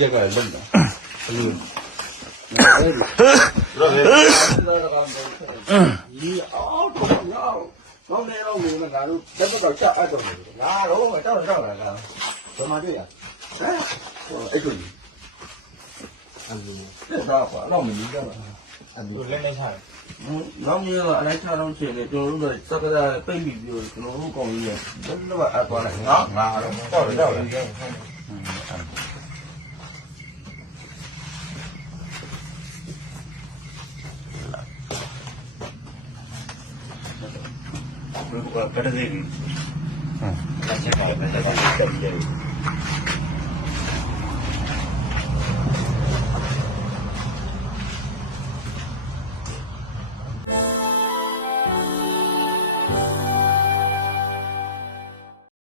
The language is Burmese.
ချက်ကလည်းလုံးတာဘယ်လိုဒီအော်တော့ငါတော့နေတော့နေငါတို့တက်တော့ချက်အဲ့တော့ငါတော့တော့လာဘယ်မှာတွေ့ရအဲ့လိုအဲ့ဒါကတော့မင်းကြပါအဲ့လိုလည်းနေချတယ်နောက်မျိုးအလိုက်ချတော့ချင်တယ်ကျွန်တော်တို့စက်ကစားပိတ်ပြီးကျွန်တော်တို့ကောင်းကြီးရဘယ်လိုအပ်သွားလဲငါတော့တော့လာဘယ်လိုကတည်းကလက်ချက်ပါလက်ချက်ပါတက်ပြီး